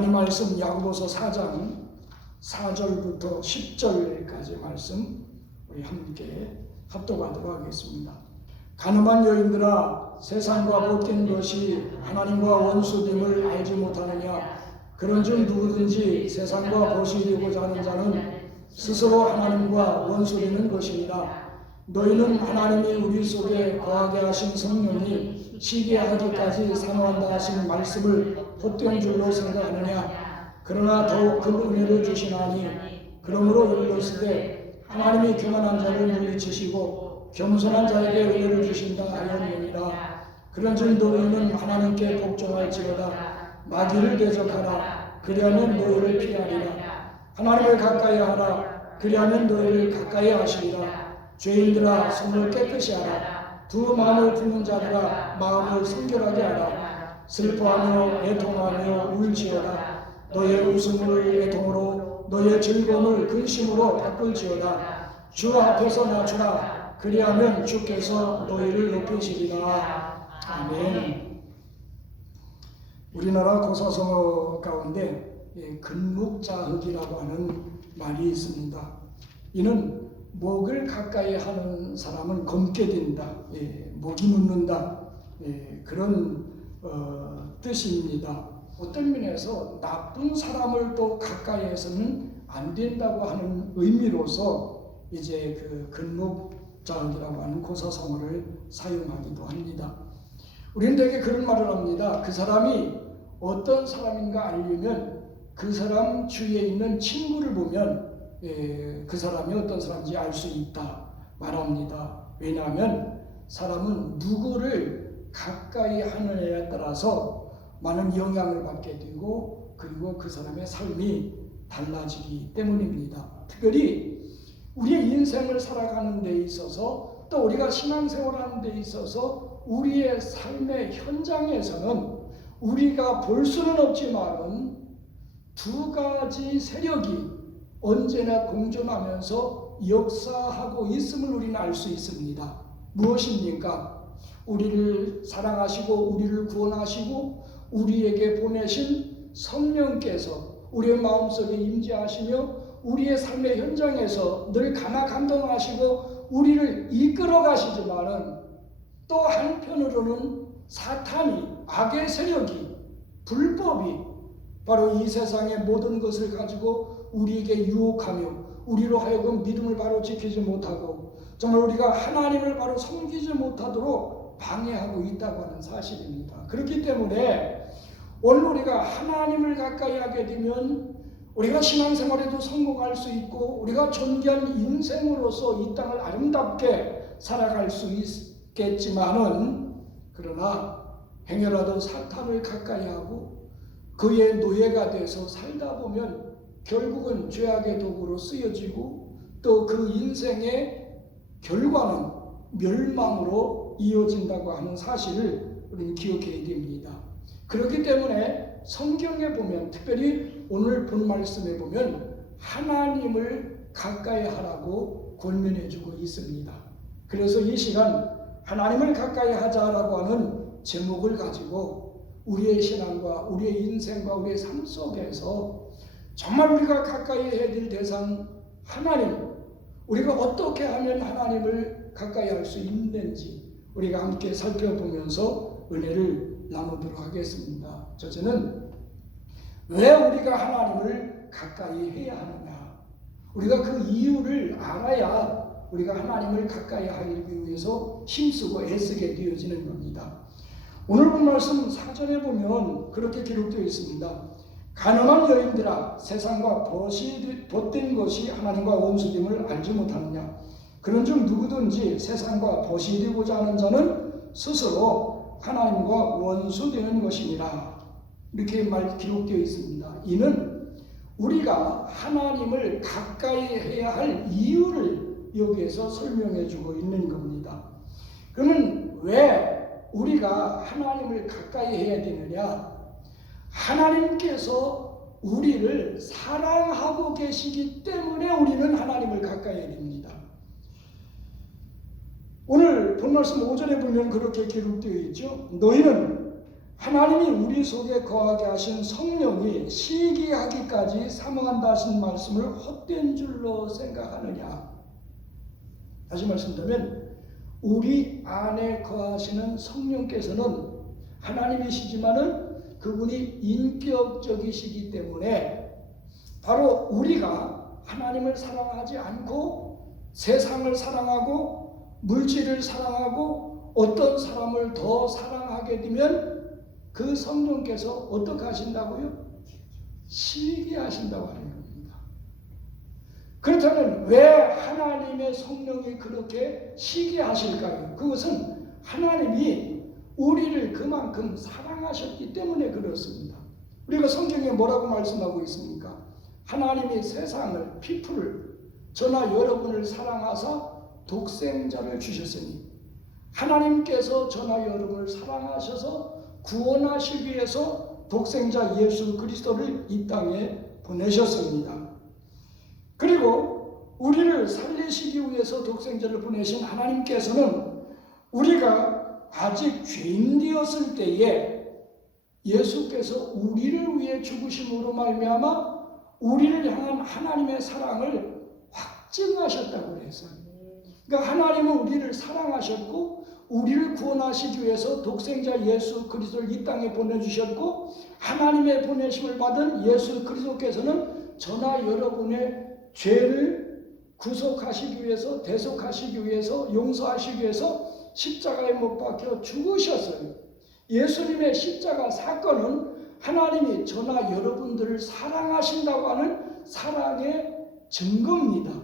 하나님 말씀 야고보서 4장 4절부터 10절까지 말씀 우리 함께 합독하도록 하겠습니다. 가늠한 여인들아, 세상과 못된 것이 하나님과 원수됨을 알지 못하느냐? 그런즉 누구든지 세상과 벗이 되고자 하는 자는 스스로 하나님과 원수되는 것이니라. 너희는 하나님이 우리 속에 거하게 하신 성령이 쉬게 하기까지 사모한다 하신 말씀을 헛된 줄로 생각하느냐? 그러나 더욱 큰 은혜를 주시나니 그러므로 이르시되 하나님이 교만한 자를 물리치시고 겸손한 자에게 은혜를 주신다 하였느니라. 그런즉 너희는 하나님께 복종할지어다. 마귀를 대적하라. 그리하면 너희를 피하리라. 하나님을 가까이 하라. 그리하면 너희를 가까이 하시리라. 죄인들아, 손을 깨끗이 하라. 두 마음을 품는 자들아, 마음을 순결하게 하라. 슬퍼하며 애통하며 울지어다. 너의 웃음을 애통으로, 너의 즐거움을 근심으로 바꿀지어다. 주 앞에서 낮추라. 그리하면 주께서 너희를 높이시리라. 아멘. 우리나라 고사성어 가운데 근묵자흑이라고 하는 말이 있습니다. 이는 목을 가까이 하는 사람은 검게 된다. 목이 묻는다. 그런 뜻입니다. 어떤 면에서 나쁜 사람을 또 가까이 해서는 안 된다고 하는 의미로서 이제 그 근묵자흑이라고 하는 고사성어를 사용하기도 합니다. 우리는 되게 그런 말을 합니다. 그 사람이 어떤 사람인가 알려면 그 사람 주위에 있는 친구를 보면 그 사람이 어떤 사람인지 알 수 있다 말합니다. 왜냐하면 사람은 누구를 가까이 하느냐에 따라서 많은 영향을 받게 되고 그리고 그 사람의 삶이 달라지기 때문입니다. 특별히 우리의 인생을 살아가는 데 있어서 또 우리가 신앙생활하는 데 있어서 우리의 삶의 현장에서는 우리가 볼 수는 없지만은 두 가지 세력이 언제나 공존하면서 역사하고 있음을 우리는 알 수 있습니다. 무엇입니까? 우리를 사랑하시고 우리를 구원하시고 우리에게 보내신 성령께서 우리의 마음속에 임재하시며 우리의 삶의 현장에서 늘 감동하시고 우리를 이끌어 가시지만은 또 한편으로는 사탄이, 악의 세력이, 불법이 바로 이 세상의 모든 것을 가지고 우리에게 유혹하며 우리로 하여금 믿음을 바로 지키지 못하고 정말 우리가 하나님을 바로 섬기지 못하도록 방해하고 있다고 하는 사실입니다. 그렇기 때문에 오늘 우리가 하나님을 가까이 하게 되면 우리가 신앙생활에도 성공할 수 있고 우리가 존귀한 인생으로서 이 땅을 아름답게 살아갈 수 있겠지만은 그러나 행여라도 사탄을 가까이 하고 그의 노예가 돼서 살다 보면 결국은 죄악의 도구로 쓰여지고 또 그 인생의 결과는 멸망으로 이어진다고 하는 사실을 우리는 기억해야 됩니다. 그렇기 때문에 성경에 보면 특별히 오늘 본 말씀에 보면 하나님을 가까이 하라고 권면해 주고 있습니다. 그래서 이 시간 하나님을 가까이 하자라고 하는 제목을 가지고 우리의 신앙과 우리의 인생과 우리의 삶 속에서 정말 우리가 가까이 해야 될 대상 하나님, 우리가 어떻게 하면 하나님을 가까이 할 수 있는지 우리가 함께 살펴보면서 은혜를 나누도록 하겠습니다. 첫째는 왜 우리가 하나님을 가까이 해야 하느냐? 우리가 그 이유를 알아야 우리가 하나님을 가까이 하기 위해서 힘쓰고 애쓰게 되어지는 겁니다. 오늘 본 말씀 4절에 보면 그렇게 기록되어 있습니다. 가늠한 여인들아, 세상과 벗된 것이 하나님과 원수됨을 알지 못하느냐? 그런즉 누구든지 세상과 벗이 되고자 하는 자는 스스로 하나님과 원수되는 것이니라. 이렇게 기록되어 있습니다. 이는 우리가 하나님을 가까이 해야 할 이유를 여기에서 설명해 주고 있는 겁니다. 그러면 왜 우리가 하나님을 가까이 해야 되느냐? 하나님께서 우리를 사랑하고 계시기 때문에 우리는 하나님을 가까이 해야 됩니다. 오늘 본 말씀 5절에 보면 그렇게 기록되어 있죠. 너희는 하나님이 우리 속에 거하게 하신 성령이 시기하기까지 사모한다 하신 말씀을 헛된 줄로 생각하느냐. 다시 말씀드리면 우리 안에 거하시는 성령께서는 하나님이시지만은 그분이 인격적이시기 때문에 바로 우리가 하나님을 사랑하지 않고 세상을 사랑하고 물질을 사랑하고 어떤 사람을 더 사랑하게 되면 그 성령께서 어떻게 하신다고요? 시기하신다고 하는 겁니다. 그렇다면 왜 하나님의 성령이 그렇게 시기하실까요? 그것은 하나님이 우리를 그만큼 사랑하셨기 때문에 그렇습니다. 우리가 성경에 뭐라고 말씀하고 있습니까? 하나님이 세상을, 피플을, 저나 여러분을 사랑하사 독생자를 주셨으니 하나님께서 저나 여러분을 사랑하셔서 구원하시기 위해서 독생자 예수 그리스도를 이 땅에 보내셨습니다. 그리고 우리를 살리시기 위해서 독생자를 보내신 하나님께서는 우리가 아직 죄인 되었을 때에 예수께서 우리를 위해 죽으심으로 말미암아 우리를 향한 하나님의 사랑을 확증하셨다고 했어요. 그러니까 하나님은 우리를 사랑하셨고 우리를 구원하시기 위해서 독생자 예수 그리스도를 이 땅에 보내주셨고 하나님의 보내심을 받은 예수 그리스도께서는 저나 여러분의 죄를 구속하시기 위해서 대속하시기 위해서 용서하시기 위해서 십자가에 못 박혀 죽으셨어요. 예수님의 십자가 사건은 하나님이 저나 여러분들을 사랑하신다고 하는 사랑의 증거입니다.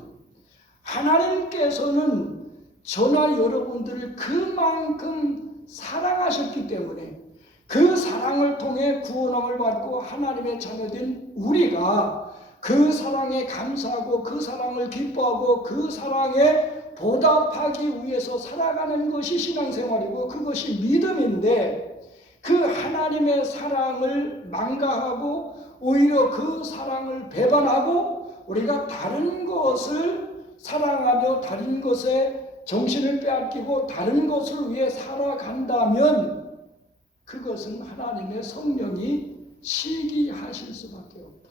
하나님께서는 저나 여러분들을 그만큼 사랑하셨기 때문에 그 사랑을 통해 구원함을 받고 하나님의 자녀된 우리가 그 사랑에 감사하고 그 사랑을 기뻐하고 그 사랑에 보답하기 위해서 살아가는 것이 신앙생활이고 그것이 믿음인데 그 하나님의 사랑을 망가하고 오히려 그 사랑을 배반하고 우리가 다른 것을 사랑하며 다른 것에 정신을 빼앗기고 다른 것을 위해 살아간다면 그것은 하나님의 성령이 시기하실 수밖에 없다.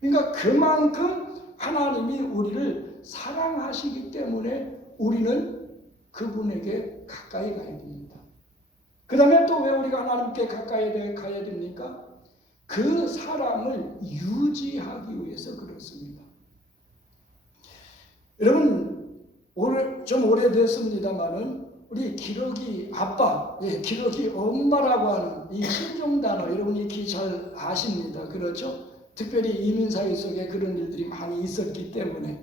그러니까 그만큼 하나님이 우리를 사랑하시기 때문에 우리는 그분에게 가까이 가야 됩니다. 그 다음에 또 왜 우리가 하나님께 가까이 가야 됩니까? 그 사랑을 유지하기 위해서 그렇습니다. 여러분 좀 오래됐습니다만은 우리 기러기 아빠, 기러기 엄마라고 하는 이 신종 단어 여러분이 잘 아십니다. 그렇죠? 특별히 이민사회 속에 그런 일들이 많이 있었기 때문에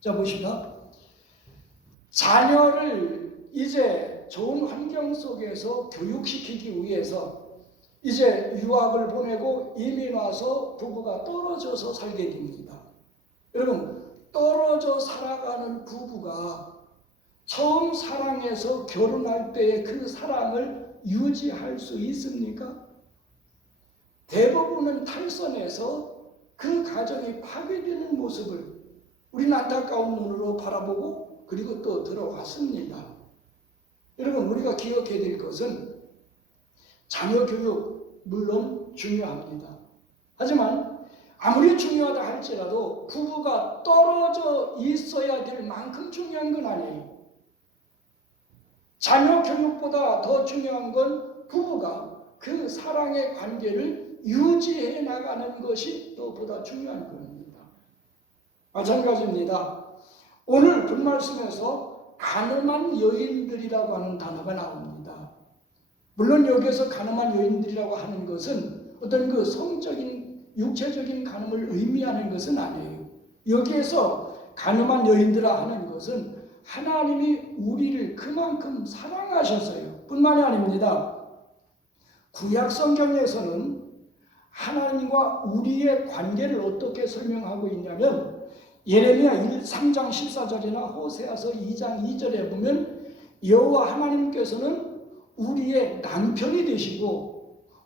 자 보시다. 자녀를 이제 좋은 환경 속에서 교육시키기 위해서 이제 유학을 보내고 이민 와서 부부가 떨어져서 살게 됩니다. 여러분 떨어져 살아가는 부부가 처음 사랑해서 결혼할 때의 그 사랑을 유지할 수 있습니까? 대부분은 탈선해서 그 가정이 파괴되는 모습을 우리는 안타까운 눈으로 바라보고 그리고 또 들어왔습니다. 여러분 우리가 기억해야 될 것은 자녀 교육 물론 중요합니다. 하지만 아무리 중요하다 할지라도 부부가 떨어져 있어야 될 만큼 중요한 건 아니에요. 자녀 교육보다 더 중요한 건 부부가 그 사랑의 관계를 유지해 나가는 것이 또 보다 중요한 겁니다. 마찬가지입니다. 오늘 본말씀에서 가늠한 여인들이라고 하는 단어가 나옵니다. 물론 여기에서 가늠한 여인들이라고 하는 것은 어떤 그 성적인 육체적인 가늠을 의미하는 것은 아니에요. 여기에서 가늠한 여인들아 하는 것은 하나님이 우리를 그만큼 사랑하셨어요. 뿐만이 아닙니다. 구약 성경에서는 하나님과 우리의 관계를 어떻게 설명하고 있냐면 예레미야 3장 14절이나 호세아서 2장 2절에 보면 여호와 하나님께서는 우리의 남편이 되시고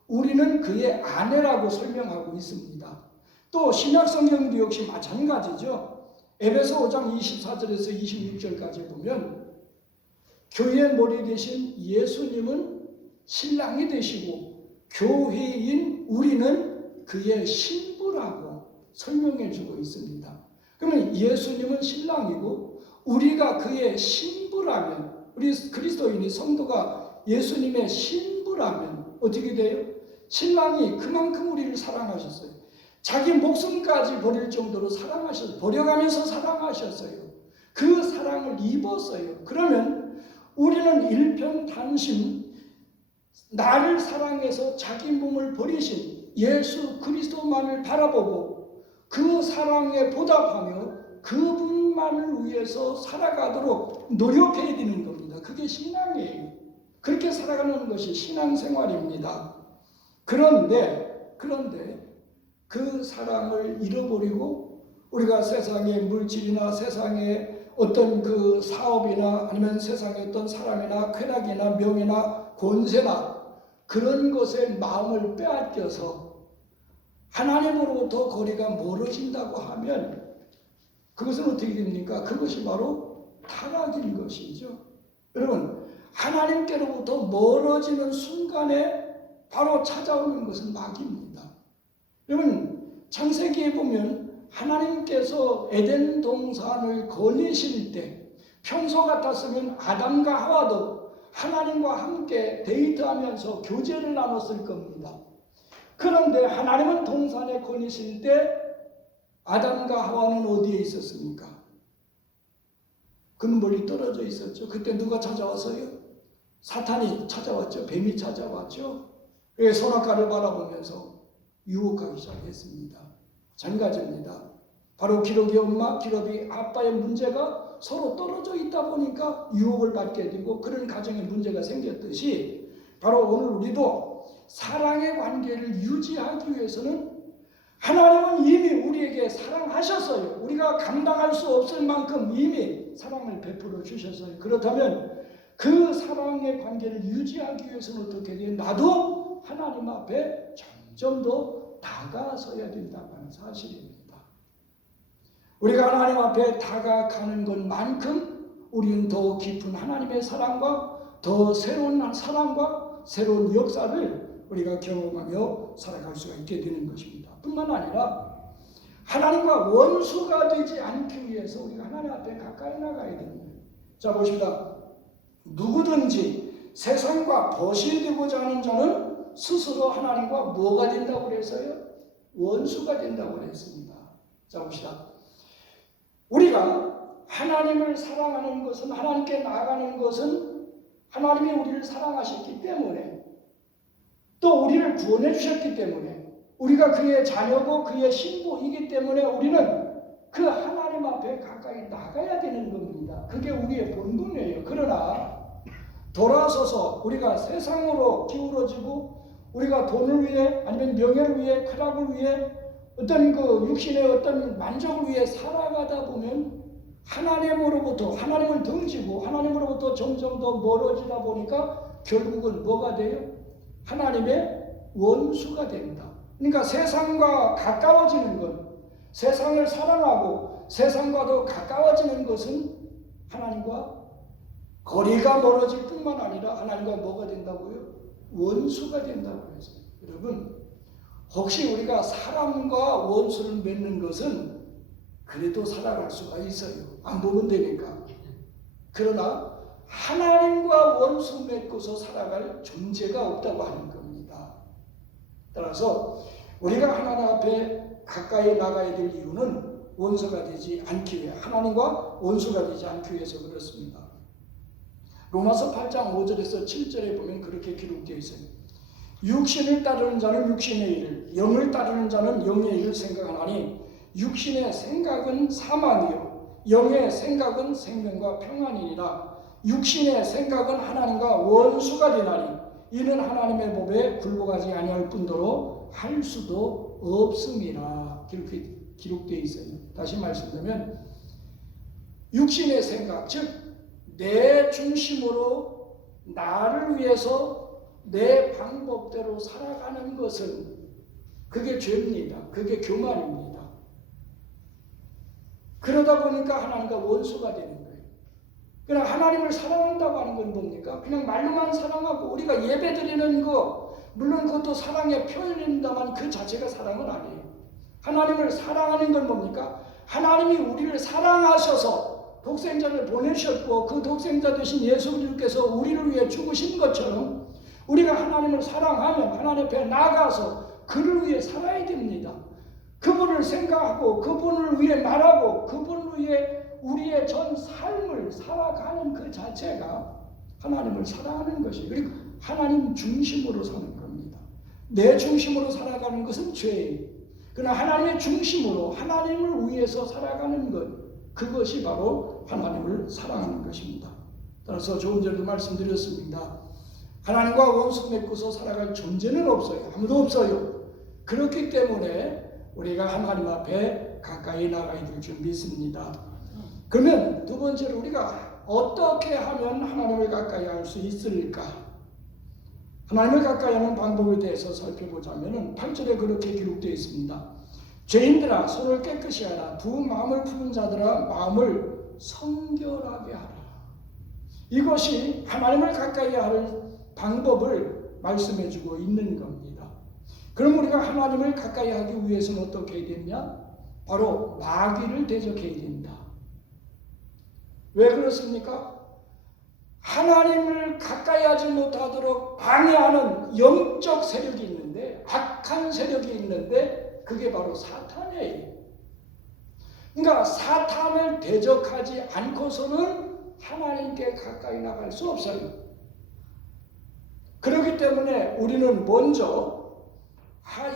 우리는 그의 아내라고 설명하고 있습니다. 또 신약성경도 역시 마찬가지죠. 에베소 5장 24절에서 26절까지 보면 교회의 머리 되신 예수님은 신랑이 되시고 교회인 우리는 그의 신부라고 설명해 주고 있습니다. 그러면 예수님은 신랑이고 우리가 그의 신부라면, 우리 그리스도인이 성도가 예수님의 신부라면 어떻게 돼요? 신랑이 그만큼 우리를 사랑하셨어요. 자기 목숨까지 버릴 정도로 사랑하셨어요. 버려가면서 사랑하셨어요. 그 사랑을 입었어요. 그러면 우리는 일편단심 나를 사랑해서 자기 몸을 버리신 예수 그리스도만을 바라보고 그 사랑에 보답하며 그분만을 위해서 살아가도록 노력해야 되는 겁니다. 그게 신앙이에요. 그렇게 살아가는 것이 신앙생활입니다. 그런데 그 사랑을 잃어버리고 우리가 세상의 물질이나 세상의 어떤 그 사업이나 아니면 세상의 어떤 사람이나 쾌락이나 명예나 권세나 그런 것에 마음을 빼앗겨서 하나님으로부터 거리가 멀어진다고 하면 그것은 어떻게 됩니까? 그것이 바로 타락인 것이죠. 여러분, 하나님께로부터 멀어지는 순간에 바로 찾아오는 것은 마귀입니다. 여러분, 창세기에 보면 하나님께서 에덴 동산을 거니실 때 평소 같았으면 아담과 하와도 하나님과 함께 데이트하면서 교제를 나눴을 겁니다. 그런데 하나님은 동산에 거니실 때 아담과 하와는 어디에 있었습니까? 그는 멀리 떨어져 있었죠. 그때 누가 찾아왔어요? 사탄이 찾아왔죠. 뱀이 찾아왔죠. 선악과를 바라보면서 유혹하기 시작했습니다. 마찬가지입니다. 바로 기록의 엄마, 기록의 아빠의 문제가 서로 떨어져 있다 보니까 유혹을 받게 되고 그런 가정에 문제가 생겼듯이 바로 오늘 우리도 사랑의 관계를 유지하기 위해서는 하나님은 이미 우리에게 사랑하셨어요. 우리가 감당할 수 없을 만큼 이미 사랑을 베풀어 주셨어요. 그렇다면 그 사랑의 관계를 유지하기 위해서는 어떻게 돼요? 나도 하나님 앞에 점점 더 다가서야 된다는 사실입니다. 우리가 하나님 앞에 다가가는 것만큼 우리는 더 깊은 하나님의 사랑과 더 새로운 사랑과 새로운 역사를 우리가 경험하며 살아갈 수가 있게 되는 것입니다. 뿐만 아니라 하나님과 원수가 되지 않기 위해서 우리가 하나님 앞에 가까이 나가야 됩니다. 자, 보십니다. 누구든지 세상과 벗이 되고자 하는 자는 스스로 하나님과 뭐가 된다고 그랬어요? 원수가 된다고 그랬습니다. 자, 봅시다. 우리가 하나님을 사랑하는 것은, 하나님께 나아가는 것은 하나님이 우리를 사랑하셨기 때문에 또 우리를 구원해 주셨기 때문에 우리가 그의 자녀고 그의 신부이기 때문에 우리는 그 하나님 앞에 가까이 나가야 되는 겁니다. 그게 우리의 본분이에요. 그러나 돌아서서 우리가 세상으로 기울어지고 우리가 돈을 위해 아니면 명예를 위해 쾌락을 위해 어떤 그 육신의 어떤 만족을 위해 살아가다 보면 하나님으로부터 하나님을 등지고 하나님으로부터 점점 더 멀어지다 보니까 결국은 뭐가 돼요? 하나님의 원수가 된다. 그러니까 세상과 가까워지는 것, 세상을 사랑하고 세상과도 가까워지는 것은 하나님과 거리가 멀어질 뿐만 아니라 하나님과 뭐가 된다고요? 원수가 된다고 했어요. 여러분, 혹시 우리가 사람과 원수를 맺는 것은 그래도 살아갈 수가 있어요. 안 보면 되니까. 그러나 하나님과 원수 맺고서 살아갈 존재가 없다고 하는 겁니다. 따라서 우리가 하나님 앞에 가까이 나가야 될 이유는 원수가 되지 않기 위해, 하나님과 원수가 되지 않기 위해서 그렇습니다. 로마서 8장 5절에서 7절에 보면 그렇게 기록되어 있어요. 육신을 따르는 자는 육신의 일을, 영을 따르는 자는 영의 일을 생각하나니 육신의 생각은 사망이요 영의 생각은 생명과 평안이니라. 육신의 생각은 하나님과 원수가 되나니 이는 하나님의 법에 굴복하지 아니할 뿐더러 할 수도 없음이라. 그렇게 기록되어 있어요. 다시 말씀드리면 육신의 생각, 즉 내 중심으로 나를 위해서 내 방법대로 살아가는 것은 그게 죄입니다. 그게 교만입니다. 그러다 보니까 하나님과 원수가 되는 거예요. 그냥 하나님을 사랑한다고 하는 건 뭡니까? 그냥 말로만 사랑하고 우리가 예배드리는 거, 물론 그것도 사랑의 표현입니다만 그 자체가 사랑은 아니에요. 하나님을 사랑하는 건 뭡니까? 하나님이 우리를 사랑하셔서 독생자를 보내셨고 그 독생자 되신 예수 그리스도께서 우리를 위해 죽으신 것처럼 우리가 하나님을 사랑하면 하나님 앞에 나가서 그를 위해 살아야 됩니다. 그분을 생각하고 그분을 위해 말하고 그분을 위해 우리의 전 삶을 살아가는 그 자체가 하나님을 사랑하는 것이, 그리고 하나님 중심으로 사는 겁니다. 내 중심으로 살아가는 것은 죄예요. 그러나 하나님의 중심으로 하나님을 위해서 살아가는 것, 그것이 바로 하나님을 사랑하는 것입니다. 따라서 조금 전에도 말씀드렸습니다. 하나님과 원수 맺고서 살아갈 존재는 없어요. 아무도 없어요. 그렇기 때문에 우리가 하나님 앞에 가까이 나가야 될 줄 믿습니다. 그러면 두 번째로 우리가 어떻게 하면 하나님을 가까이 할 수 있을까? 하나님을 가까이 하는 방법에 대해서 살펴보자면 8절에 그렇게 기록되어 있습니다. 죄인들아 손을 깨끗이 하라. 두 마음을 푸는 자들아 마음을 성결하게 하라. 이것이 하나님을 가까이 할 방법을 말씀해주고 있는 겁니다. 그럼 우리가 하나님을 가까이 하기 위해서는 어떻게 해야 되냐? 바로 마귀를 대적해야 된다. 왜 그렇습니까? 하나님을 가까이 하지 못하도록 방해하는 영적 세력이 있는데, 악한 세력이 있는데 그게 바로 사탄이에요. 그러니까 사탄을 대적하지 않고서는 하나님께 가까이 나갈 수 없어요. 그렇기 때문에 우리는 먼저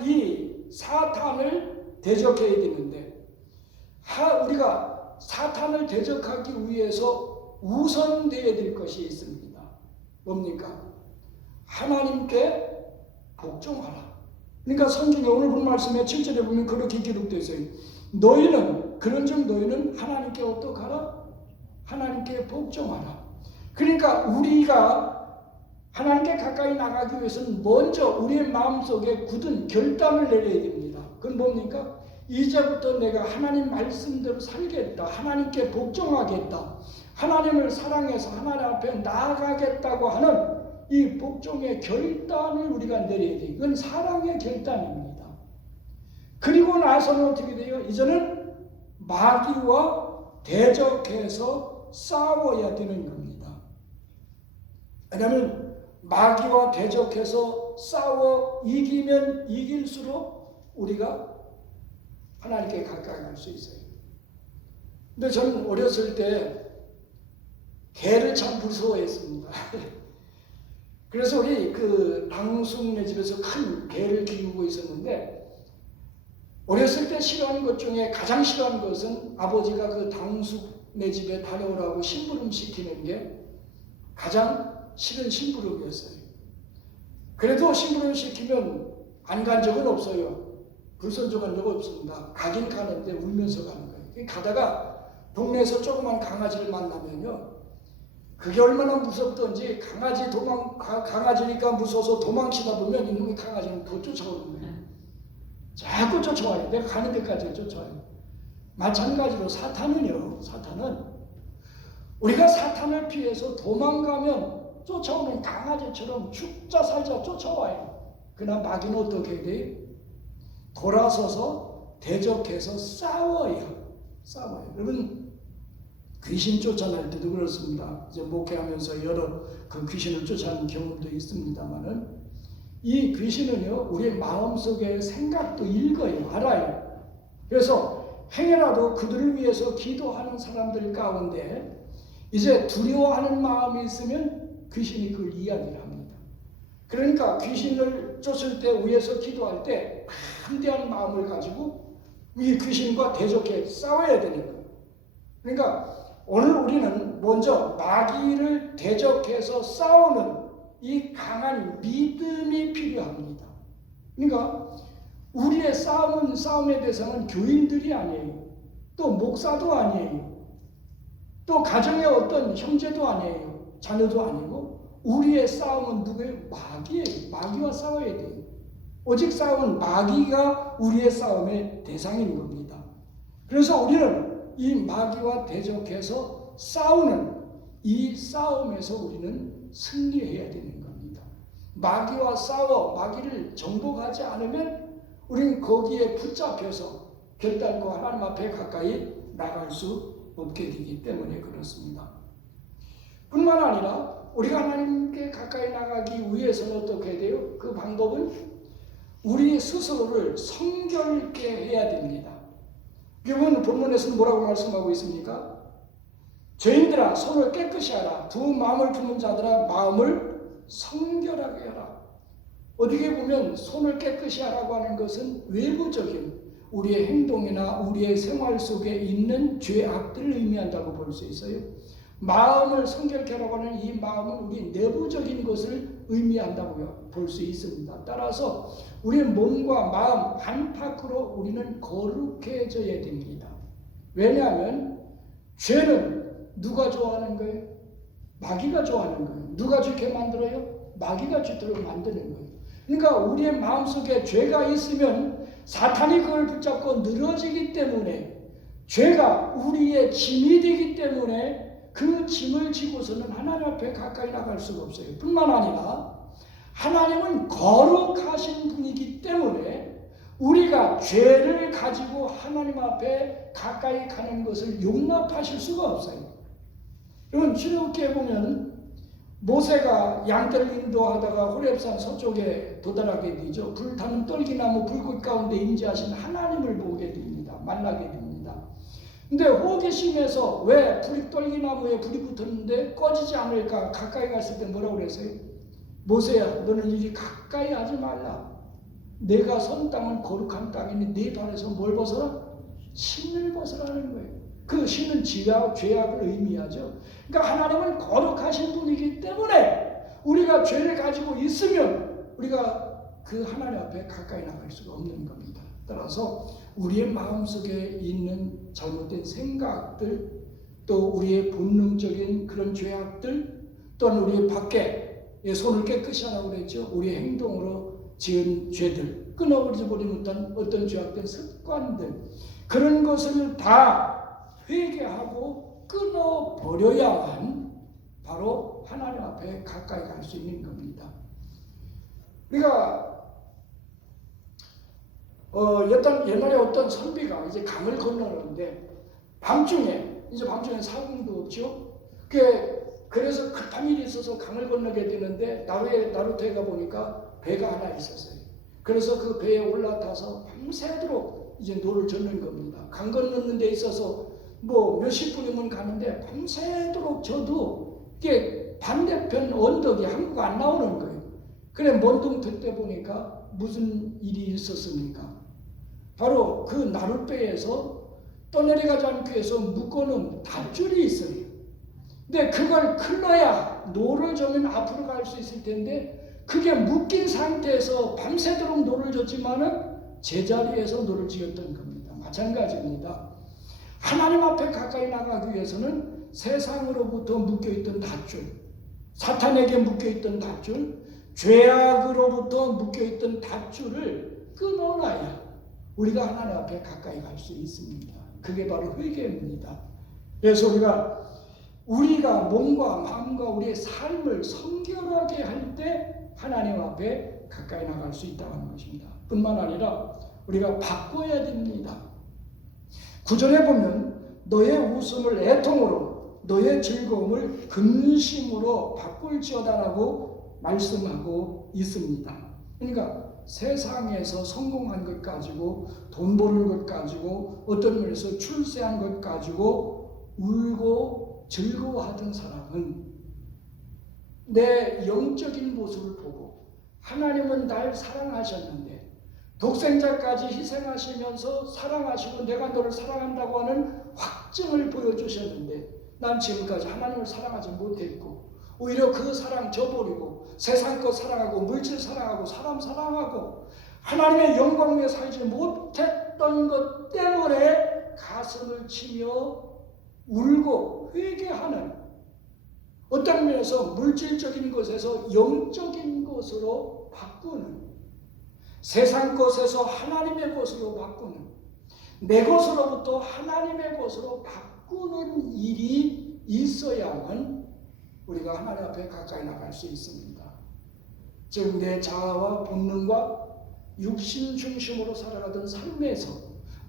이 사탄을 대적해야 되는데, 우리가 사탄을 대적하기 위해서 우선되어야 될 것이 있습니다. 뭡니까? 하나님께 복종하라. 그러니까 성경에 오늘 본 말씀에 7절에 보면 그렇게 기록되어 있어요. 너희는 그런즉 너희는 하나님께 어떡하라? 하나님께 복종하라. 그러니까 우리가 하나님께 가까이 나가기 위해서는 먼저 우리의 마음속에 굳은 결단을 내려야 됩니다. 그건 뭡니까? 이제부터 내가 하나님 말씀대로 살겠다. 하나님께 복종하겠다. 하나님을 사랑해서 하나님 앞에 나아가겠다고 하는 이 복종의 결단을 우리가 내려야 돼요. 이건 사랑의 결단입니다. 그리고 나서는 어떻게 돼요? 이제는 마귀와 대적해서 싸워야 되는 겁니다. 왜냐하면 마귀와 대적해서 싸워 이기면 이길수록 우리가 하나님께 가까이 갈 수 있어요. 근데 저는 어렸을 때 개를 참 무서워했습니다. 그래서 우리 당숙네 집에서 큰 개를 키우고 있었는데, 어렸을 때 싫어하는 것 중에 가장 싫어하는 것은 아버지가 그 당숙네 집에 다녀오라고 심부름 시키는 게 가장 싫은 심부름이었어요. 그래도 심부름 시키면 안 간 적은 없어요. 불선적한 적은 없습니다. 가긴 가는데 울면서 가는 거예요. 가다가 동네에서 조그만 강아지를 만나면요, 그게 얼마나 무섭던지 강아지니까 무서워서 도망치다 보면 이놈의 강아지는 더 쫓아오는 거예요. 자꾸 쫓아와요. 내가 가는 데까지 쫓아와요. 마찬가지로 사탄은 우리가 사탄을 피해서 도망가면 쫓아오는 강아지처럼 죽자 살자 쫓아와요. 그러나 마귀는 어떻게 해야 돼요? 돌아서서 대적해서 싸워요. 여러분, 귀신 쫓아낼 때도 그렇습니다. 이제 목회하면서 여러 그 귀신을 쫓아내는 경험도 있습니다만은, 이 귀신은요, 우리의 마음속의 생각도 읽어요. 알아요. 그래서 행여라도 그들을 위해서 기도하는 사람들 가운데 이제 두려워하는 마음이 있으면 귀신이 그걸 이야기를 합니다. 그러니까 귀신을 쫓을 때 위해서 기도할 때 담대한 마음을 가지고 이 귀신과 대적해 싸워야 되는 거예요. 그러니까 오늘 우리는 먼저 마귀를 대적해서 싸우는 이 강한 믿음이 필요합니다. 그러니까 우리의 싸움의 대상은 교인들이 아니에요. 또 목사도 아니에요. 또 가정의 어떤 형제도 아니에요. 자녀도 아니고, 우리의 싸움은 누구예요? 마귀예요. 마귀와 싸워야 돼요. 오직 싸움은 마귀가 우리의 싸움의 대상인 겁니다. 그래서 우리는 이 마귀와 대적해서 싸우는 이 싸움에서 우리는 승리해야 되는 겁니다. 마귀와 싸워 마귀를 정복하지 않으면 우리는 거기에 붙잡혀서 결단코 하나님 앞에 가까이 나갈 수 없게 되기 때문에 그렇습니다. 뿐만 아니라 우리가 하나님께 가까이 나가기 위해서는 어떻게 돼요? 그 방법은 우리 스스로를 성결케 해야 됩니다. 이번 본문에서는 뭐라고 말씀하고 있습니까? 죄인들아 손을 깨끗이 하라. 두 마음을 품은 자들아 마음을 성결하게 하라. 어디에 보면 손을 깨끗이 하라고 하는 것은 외부적인 우리의 행동이나 우리의 생활 속에 있는 죄악들을 의미한다고 볼 수 있어요. 마음을 성결케 하라고 하는 이 마음은 우리 내부적인 것을 의미한다고 볼 수 있습니다. 따라서 우리 몸과 마음 안팎으로 우리는 거룩해져야 됩니다. 왜냐하면 죄는 누가 좋아하는 거예요? 마귀가 좋아하는 거예요. 누가 죄게 만들어요? 마귀가 죄도록 만드는 거예요. 그러니까 우리의 마음속에 죄가 있으면 사탄이 그걸 붙잡고 늘어지기 때문에 죄가 우리의 짐이 되기 때문에 그 짐을 지고서는 하나님 앞에 가까이 나갈 수가 없어요. 뿐만 아니라 하나님은 거룩하신 분이기 때문에 우리가 죄를 가지고 하나님 앞에 가까이 가는 것을 용납하실 수가 없어요. 여러분 출애굽기에 보면 모세가 양떼를 인도하다가 호렙산 서쪽에 도달하게 되죠. 불타는 떨기나무 불꽃 가운데 임재하신 하나님을 보게 됩니다. 만나게 됩니다. 근데 호기심에서 왜 떨기나무에 불이 붙었는데 꺼지지 않을까 가까이 갔을 때 뭐라고 그랬어요? 모세야 너는 이리 가까이 하지 말라. 내가 선 땅은 거룩한 땅이니 네 발에서 뭘 벗어라? 신을 벗어라는 거예요. 그 신은 죄악을 의미하죠. 그러니까 하나님은 거룩하신 분이기 때문에 우리가 죄를 가지고 있으면 우리가 그 하나님 앞에 가까이 나갈 수가 없는 겁니다. 따라서 우리의 마음속에 있는 잘못된 생각들, 또 우리의 본능적인 그런 죄악들, 또는 우리의 밖에 손을 깨끗이 하라고 그랬죠. 우리의 행동으로 지은 죄들, 끊어버리는 어떤 죄악된 습관들, 그런 것을 다 회개하고 끊어버려야만 바로 하나님 앞에 가까이 갈 수 있는 겁니다. 우리가 옛날에 어떤 선비가 이제 강을 건너는데 밤중에 사공도 없죠. 그래서 급한 일이 있어서 강을 건너게 되는데 나루터에 가보니까 배가 하나 있었어요. 그래서 그 배에 올라타서 밤새도록 이제 노를 젓는 겁니다. 강 건너는 데 있어서 뭐 몇십 분이면 가는데 밤새도록 저도 이게 반대편 언덕이 한국 안 나오는 거예요. 그래 먼둥 듣다 보니까 무슨 일이 있었습니까? 바로 그 나룻배에서 떠내려가지 않기 위해서 묶어놓은 밧줄이 있어요. 근데 그걸 클러야 노를 저면 앞으로 갈 수 있을 텐데 그게 묶인 상태에서 밤새도록 노를 졌지만은 제자리에서 노를 지었던 겁니다. 마찬가지입니다. 하나님 앞에 가까이 나가기 위해서는 세상으로부터 묶여있던 밧줄, 사탄에게 묶여있던 밧줄, 죄악으로부터 묶여있던 밧줄을 끊어놔야 우리가 하나님 앞에 가까이 갈 수 있습니다. 그게 바로 회개입니다. 그래서 우리가 몸과 마음과 우리의 삶을 성결하게 할 때 하나님 앞에 가까이 나갈 수 있다는 것입니다. 뿐만 아니라 우리가 바꿔야 됩니다. 구절에 보면 너의 웃음을 애통으로 너의 즐거움을 근심으로 바꿀지어다라고 말씀하고 있습니다. 그러니까 세상에서 성공한 것 가지고 돈 버는 것 가지고 어떤 면에서 출세한 것 가지고 울고 즐거워하던 사람은 내 영적인 모습을 보고 하나님은 날 사랑하셨는데 독생자까지 희생하시면서 사랑하시고 내가 너를 사랑한다고 하는 확증을 보여주셨는데 난 지금까지 하나님을 사랑하지 못했고 오히려 그 사랑 저버리고 세상 것 사랑하고 물질 사랑하고 사람 사랑하고 하나님의 영광 위에 살지 못했던 것 때문에 가슴을 치며 울고 회개하는 어떤 면에서 물질적인 것에서 영적인 것으로 바꾸는 세상 것에서 하나님의 것으로 바꾸는 내 것으로부터 하나님의 것으로 바꾸는 일이 있어야만 우리가 하나님 앞에 가까이 나갈 수 있습니다. 즉 내 자아와 본능과 육신 중심으로 살아가던 삶에서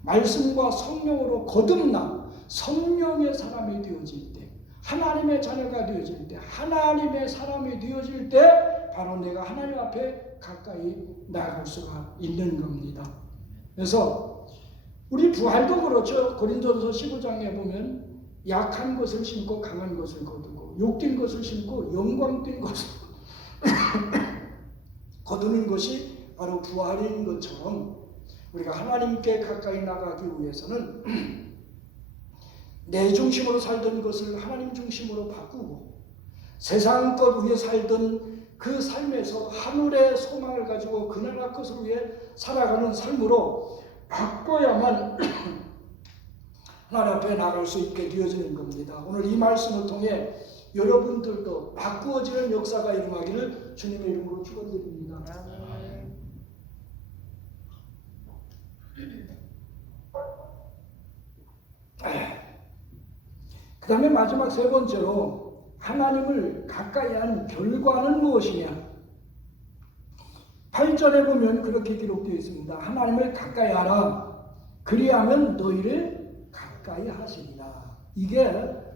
말씀과 성령으로 거듭나 성령의 사람이 되어질 때, 하나님의 자녀가 되어질 때, 하나님의 사람이 되어질 때 바로 내가 하나님 앞에 가까이 나아갈 수가 있는 겁니다. 그래서 우리 부활도 그렇죠. 고린도전서 15장에 보면 약한 것을 심고 강한 것을 거두고 욕된 것을 심고 영광된 것을 거두는 것이 바로 부활인 것처럼 우리가 하나님께 가까이 나가기 위해서는 내 중심으로 살던 것을 하나님 중심으로 바꾸고 세상 것 위에 살던 그 삶에서 하늘의 소망을 가지고 그 나라 것을 위해 살아가는 삶으로 바꿔야만 하나님 앞에 나갈 수 있게 되어지는 겁니다. 오늘 이 말씀을 통해 여러분들도 바꾸어지는 역사가 일어나기를 주님의 이름으로 축원드립니다. 그 다음에 마지막 세 번째로 하나님을 가까이 한 결과는 무엇이냐? 8절에 보면 그렇게 기록되어 있습니다. 하나님을 가까이 하라. 그리하면 너희를 가까이 하시리라. 이게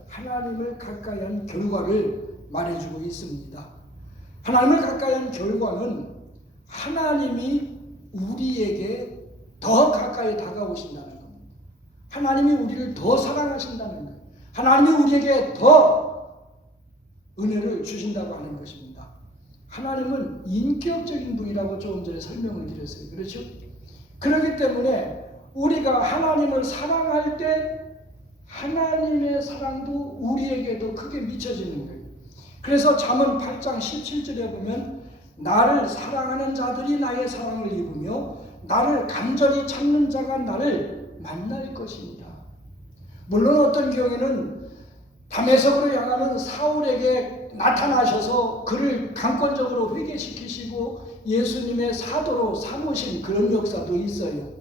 하나님을 가까이 한 결과를 말해주고 있습니다. 하나님을 가까이 한 결과는 하나님이 우리에게 더 가까이 다가오신다는 겁니다. 하나님이 우리를 더 사랑하신다는 거예요. 하나님이 우리에게 더 은혜를 주신다고 하는 것입니다. 하나님은 인격적인 분이라고 조금 전에 설명을 드렸어요. 그렇죠? 그렇기 때문에 우리가 하나님을 사랑할 때 하나님의 사랑도 우리에게도 크게 미쳐지는 거예요. 그래서 잠언 8장 17절에 보면 나를 사랑하는 자들이 나의 사랑을 입으며 나를 간절히 찾는 자가 나를 만날 것입니다. 물론 어떤 경우에는 다메섹으로 향하는 사울에게 나타나셔서 그를 강권적으로 회개시키시고 예수님의 사도로 삼으신 그런 역사도 있어요.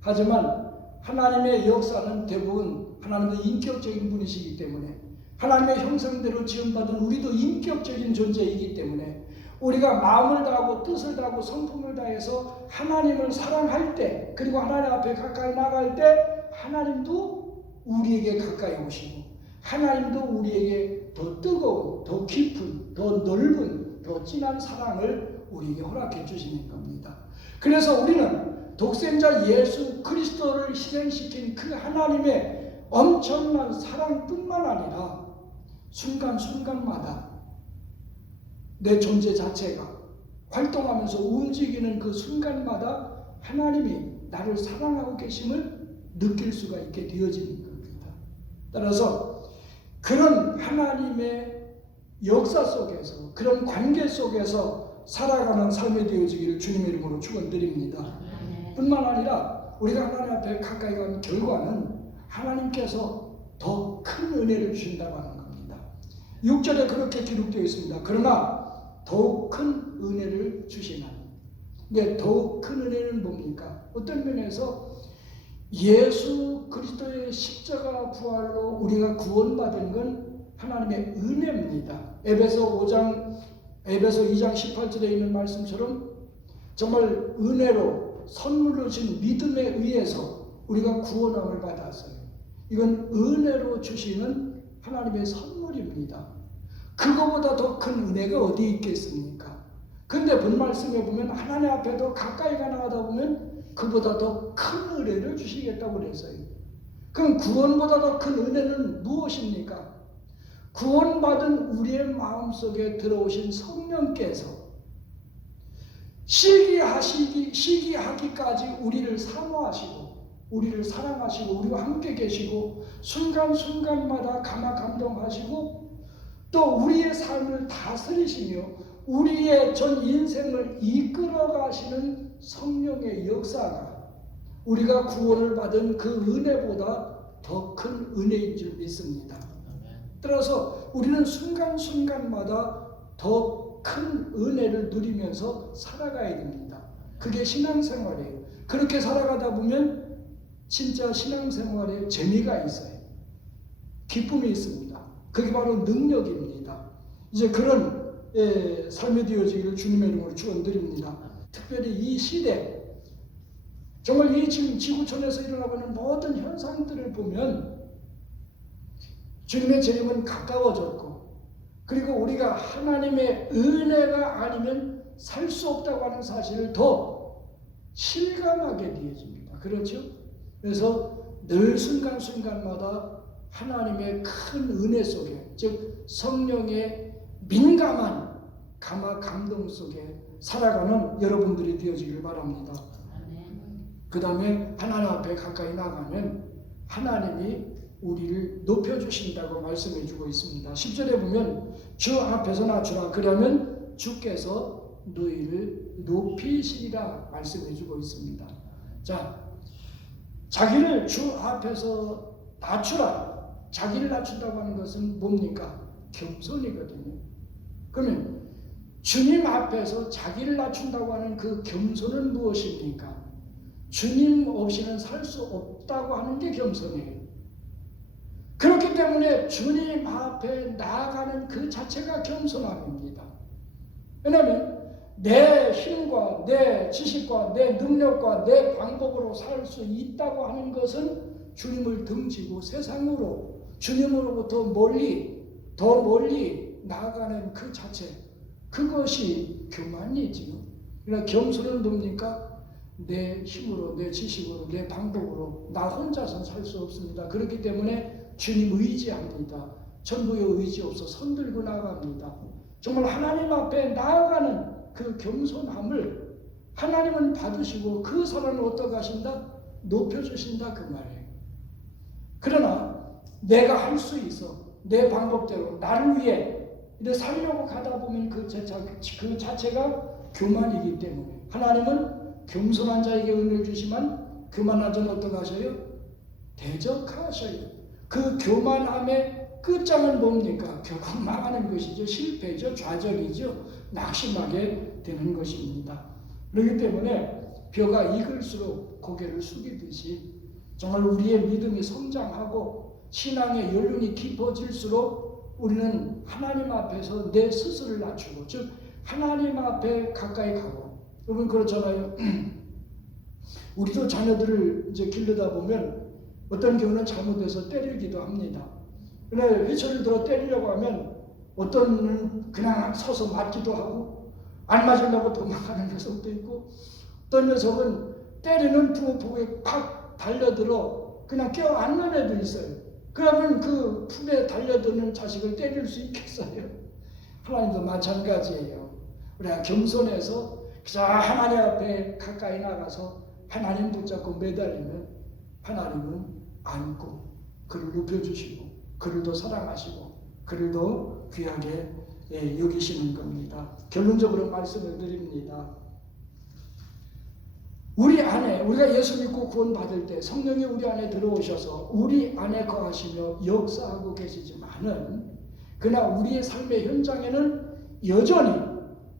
하지만 하나님의 역사는 대부분 하나님도 인격적인 분이시기 때문에 하나님의 형상대로 지음받은 우리도 인격적인 존재이기 때문에 우리가 마음을 다하고 뜻을 다하고 성품을 다해서 하나님을 사랑할 때 그리고 하나님 앞에 가까이 나갈 때 하나님도 우리에게 가까이 오시고 하나님도 우리에게 더 뜨거운, 더 깊은, 더 넓은, 더 진한 사랑을 우리에게 허락해 주시는 겁니다. 그래서 우리는 독생자 예수 그리스도를 희생시킨 그 하나님의 엄청난 사랑뿐만 아니라 순간순간마다 내 존재 자체가 활동하면서 움직이는 그 순간마다 하나님이 나를 사랑하고 계심을 느낄 수가 있게 되어지는 겁니다. 따라서 그런 하나님의 역사 속에서 그런 관계 속에서 살아가는 삶이 되어지기를 주님의 이름으로 축원드립니다. 뿐만 아니라 우리가 하나님 앞에 가까이 간 결과는 하나님께서 더 큰 은혜를 주신다고 하는 겁니다. 6절에 그렇게 기록되어 있습니다. 그러나 더욱 큰 은혜를 주시나니. 근데 더욱 큰 은혜는 뭡니까? 어떤 면에서 예수 그리스도의 십자가 부활로 우리가 구원받은 건 하나님의 은혜입니다. 에베소 2장 18절에 있는 말씀처럼 정말 은혜로 선물로 주신 믿음에 의해서 우리가 구원함을 받았어요. 이건 은혜로 주시는 하나님의 선물입니다. 그거보다 더 큰 은혜가 어디 있겠습니까? 근데 본 말씀에 보면 하나님 앞에 더 가까이 나가다 보면 그보다 더 큰 은혜를 주시겠다고 그랬어요. 그럼 구원보다 더 큰 은혜는 무엇입니까? 구원받은 우리의 마음속에 들어오신 성령께서 시기하기까지 우리를 사모하시고 우리를 사랑하시고 우리와 함께 계시고 순간순간마다 감화감동하시고 또 우리의 삶을 다스리시며 우리의 전 인생을 이끌어가시는 성령의 역사가 우리가 구원을 받은 그 은혜보다 더 큰 은혜인 줄 믿습니다. 따라서 우리는 순간순간마다 더 큰 은혜를 누리면서 살아가야 됩니다. 그게 신앙생활이에요. 그렇게 살아가다 보면 진짜 신앙생활에 재미가 있어요. 기쁨이 있습니다. 그게 바로 능력입니다. 이제 그런 삶이 되어지기를 주님의 이름으로 축원드립니다. 특별히 이 시대, 정말 이 지금 지구촌에서 일어나고 있는 모든 현상들을 보면 주님의 재림은 가까워졌고, 그리고 우리가 하나님의 은혜가 아니면 살 수 없다고 하는 사실을 더 실감하게 되어집니다. 그렇죠? 그래서 늘 순간순간마다 하나님의 큰 은혜 속에, 즉 성령의 민감한 감동 속에 살아가는 여러분들이 되어지길 바랍니다. 그 다음에 하나님 앞에 가까이 나가면 하나님이 우리를 높여주신다고 말씀해주고 있습니다. 10절에 보면 주 앞에서 낮추라, 그러면 주께서 너희를 높이시리라 말씀해주고 있습니다. 자, 자기를 주 앞에서 낮추라, 자기를 낮춘다고 하는 것은 뭡니까? 겸손이거든요. 그러면 주님 앞에서 자기를 낮춘다고 하는 그 겸손은 무엇입니까? 주님 없이는 살 수 없다고 하는 게 겸손이에요. 그렇기 때문에 주님 앞에 나아가는 그 자체가 겸손함입니다. 왜냐하면 내 힘과 내 지식과 내 능력과 내 방법으로 살 수 있다고 하는 것은 주님을 등지고 세상으로 주님으로부터 더 멀리 나아가는 그 자체, 그것이 교만이지요. 그러니까 겸손은 뭡니까? 내 힘으로, 내 지식으로, 내 방법으로 나 혼자서는 살 수 없습니다. 그렇기 때문에 주님 의지합니다. 전부의 의지 없어 손 들고 나갑니다. 정말 하나님 앞에 나아가는 그 겸손함을 하나님은 받으시고 그 사람을 어떻게 하신다? 높여주신다, 그 말이에요. 그러나 내가 할 수 있어, 내 방법대로 나를 위해 이렇게 살려고 가다 보면 그 자체가 교만이기 때문에 하나님은 겸손한 자에게 은혜를 주시면 교만한 자는 어떻게 하셔요? 대적하셔요. 그 교만함의 끝장은 뭡니까? 결국 망하는 것이죠. 실패죠. 좌절이죠. 낙심하게 되는 것입니다. 그렇기 때문에 벼가 익을수록 고개를 숙이듯이 정말 우리의 믿음이 성장하고 신앙의 연륜이 깊어질수록 우리는 하나님 앞에서 내 스스로를 낮추고, 즉 하나님 앞에 가까이 가고. 여러분 그렇잖아요. 우리도 자녀들을 이제 기르다 보면 어떤 경우는 잘못해서 때리기도 합니다. 그러나 회초를 들어 때리려고 하면 어떤 그냥 서서 맞기도 하고, 안 맞으려고 도망가는 녀석도 있고, 어떤 녀석은 때리는 부모에게 팍 달려들어 그냥 껴안는 애도 있어요. 그러면 그 품에 달려드는 자식을 때릴 수 있겠어요? 하나님도 마찬가지예요. 우리가 겸손해서 그저 하나님 앞에 가까이 나가서 하나님 붙잡고 매달리면 하나님은 안고 그를 높여주시고 그를 더 사랑하시고 그를 더 귀하게 여기시는 겁니다. 결론적으로 말씀을 드립니다. 우리 안에, 우리가 예수 믿고 구원 받을 때 성령이 우리 안에 들어오셔서 우리 안에 거하시며 역사하고 계시지만은, 그러나 우리의 삶의 현장에는 여전히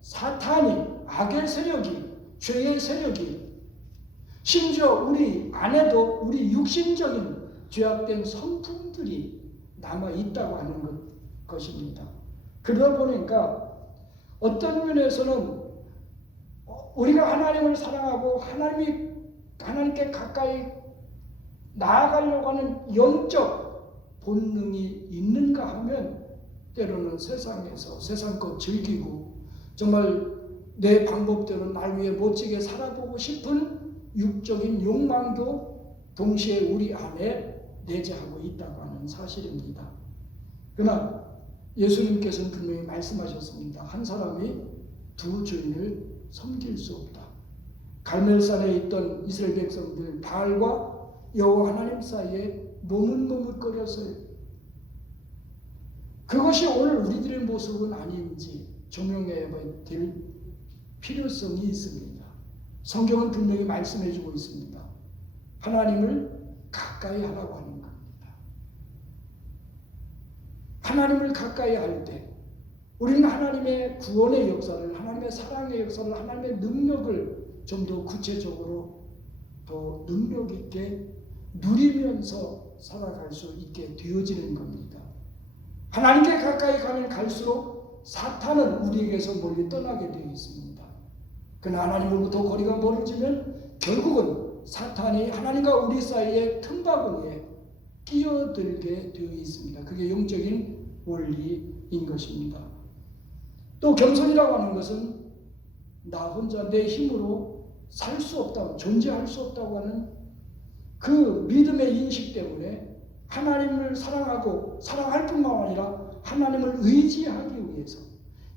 사탄이, 악의 세력이, 죄의 세력이, 심지어 우리 안에도 우리 육신적인 죄악된 성품들이 남아 있다고 하는 것입니다. 그러다 보니까 어떤 면에서는 우리가 하나님을 사랑하고 하나님께 가까이 나아가려고 하는 영적 본능이 있는가 하면 때로는 세상에서 세상껏 즐기고 정말 내 방법대로 날 위해 멋지게 살아보고 싶은 육적인 욕망도 동시에 우리 안에 내재하고 있다고 하는 사실입니다. 그러나 예수님께서는 분명히 말씀하셨습니다. 한 사람이 두 주인을 섬길 수 없다. 갈멜산에 있던 이스라엘 백성들 바알과 여호와 하나님 사이에 머뭇머뭇거렸어요. 그것이 오늘 우리들의 모습은 아닌지 조명해야 될 필요성이 있습니다. 성경은 분명히 말씀해주고 있습니다. 하나님을 가까이 하라고 하는 겁니다. 하나님을 가까이 할 때 우리는 하나님의 구원의 역사를, 하나님의 사랑의 역사를, 하나님의 능력을 좀 더 구체적으로 더 능력 있게 누리면서 살아갈 수 있게 되어지는 겁니다. 하나님께 가까이 가면 갈수록 사탄은 우리에게서 멀리 떠나게 되어 있습니다. 그러나 하나님으로부터 거리가 멀어지면 결국은 사탄이 하나님과 우리 사이의 틈바구니에 끼어들게 되어 있습니다. 그게 영적인 원리인 것입니다. 또 겸손이라고 하는 것은 나 혼자 내 힘으로 살 수 없다고, 존재할 수 없다고 하는 그 믿음의 인식 때문에 하나님을 사랑하고 사랑할 뿐만 아니라 하나님을 의지하기 위해서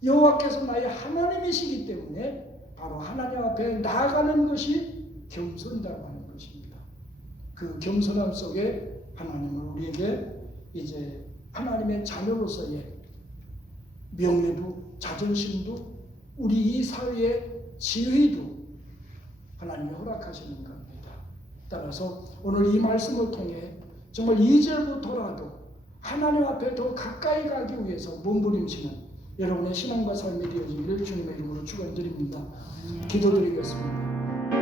여호와께서 나의 하나님이시기 때문에 바로 하나님 앞에 나아가는 것이 겸손이라고 하는 것입니다. 그 겸손함 속에 하나님은 우리에게 이제 하나님의 자녀로서의 명예도 자존심도 우리 이 사회의 지위도 하나님이 허락하시는 겁니다. 따라서 오늘 이 말씀을 통해 정말 2절부터라도 하나님 앞에 더 가까이 가기 위해서 몸부림치는 여러분의 신앙과 삶이 되어지기를 주님의 이름으로 축원드립니다. 기도드리겠습니다.